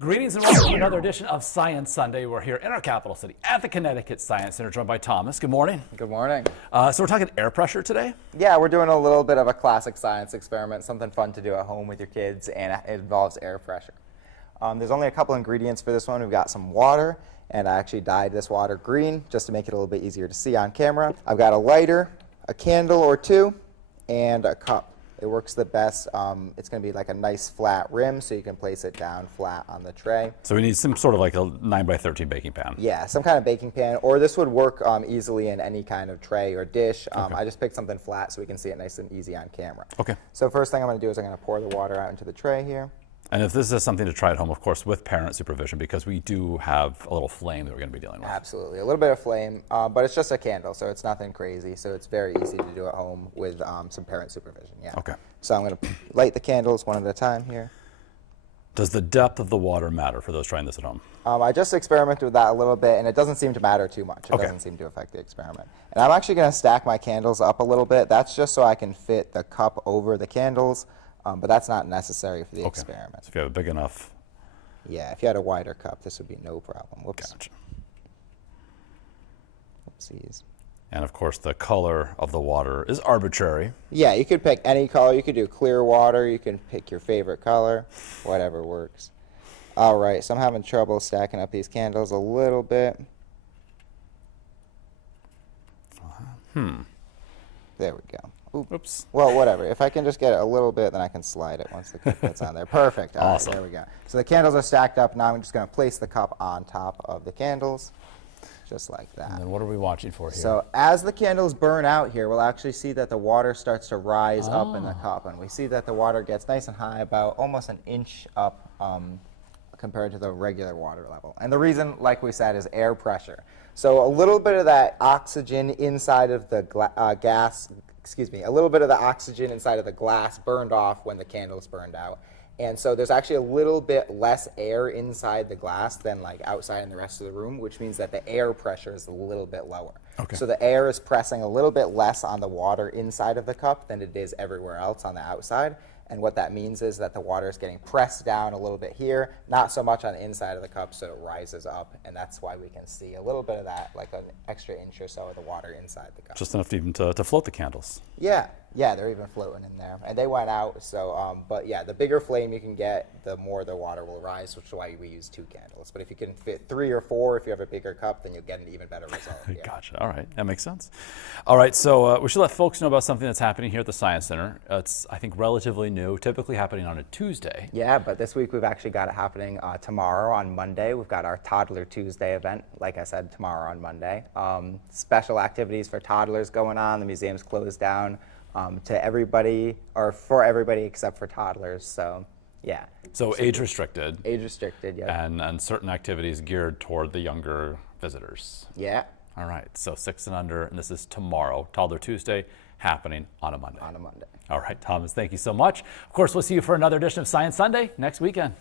Greetings and welcome to another edition of Science Sunday. We're here in our capital city at the Connecticut Science Center, joined by Thomas. Good morning. Good morning. So we're talking air pressure today? Yeah, we're doing a little bit of a classic science experiment, something fun to do at home with your kids, and it involves air pressure. There's only a couple ingredients for this one. We've got some water, and I actually dyed this water green just to make it a little bit easier to see on camera. I've got a lighter, a candle or two, and a cup. It works the best. It's going to be like a nice flat rim, so you can place it down flat on the tray. So we need some sort of like a 9x13 baking pan. Yeah, some kind of baking pan, or this would work easily in any kind of tray or dish. Okay. I just picked something flat so we can see it nice and easy on camera. Okay. So first thing I'm going to do is I'm going to pour the water out into the tray here. And if this is something to try at home, of course, with parent supervision, because we do have a little flame that we're going to be dealing with. Absolutely, a little bit of flame, but it's just a candle, so it's nothing crazy. So it's very easy to do at home with some parent supervision. Yeah. Okay. So I'm going to light the candles one at a time here. Does the depth of the water matter for those trying this at home? I just experimented with that a little bit, and it doesn't seem to matter too much. It doesn't seem to affect the experiment. And I'm actually going to stack my candles up a little bit. That's just so I can fit the cup over the candles, but that's not necessary for the experiment. So if you have a big enough... Yeah, if you had a wider cup, this would be no problem. Whoops. Gotcha. Oopsies. And of course, the color of the water is arbitrary. Yeah, you could pick any color. You could do clear water. You can pick your favorite color, whatever works. All right, so I'm having trouble stacking up these candles a little bit. There we go. Oops. Well, whatever. If I can just get it a little bit, then I can slide it once the cup gets on there. Perfect. All Awesome. right, there we go. So the candles are stacked up. Now I'm just going to place the cup on top of the candles, just like that. And then what are we watching for here? So as the candles burn out here, we'll actually see that the water starts to rise up in the cup. And we see that the water gets nice and high, about almost an inch up compared to the regular water level. And the reason, like we said, is air pressure. So a little bit of that oxygen inside of the a little bit of the oxygen inside of the glass burned off when the candles burned out. And so there's actually a little bit less air inside the glass than like outside in the rest of the room, which means that the air pressure is a little bit lower. Okay. So the air is pressing a little bit less on the water inside of the cup than it is everywhere else on the outside. And what that means is that the water is getting pressed down a little bit here, not so much on the inside of the cup, so it rises up. And that's why we can see a little bit of that, like an extra inch or so of the water inside the cup. Just enough even to float the candles. Yeah, they're even floating in there. And they went out, so, but yeah, the bigger flame you can get, the more the water will rise, which is why we use 2 candles. But if you can fit 3 or 4, if you have a bigger cup, then you'll get an even better result. Yeah. Gotcha. All right. That makes sense. All right. So we should let folks know about something that's happening here at the Science Center. It's, I think, relatively new, typically happening on a Tuesday. Yeah, but this week we've actually got it happening tomorrow on Monday. We've got our Toddler Tuesday event, like I said, tomorrow on Monday. Special activities for toddlers going on. The museum's closed down to everybody, or for everybody except for toddlers. So, yeah. So age restricted. Age restricted, yeah. And certain activities geared toward the younger visitors. Yeah. All right. So 6 and under, and this is tomorrow, Toddler Tuesday, happening on a Monday. On a Monday. All right, Thomas, thank you so much. Of course, we'll see you for another edition of Science Sunday next weekend.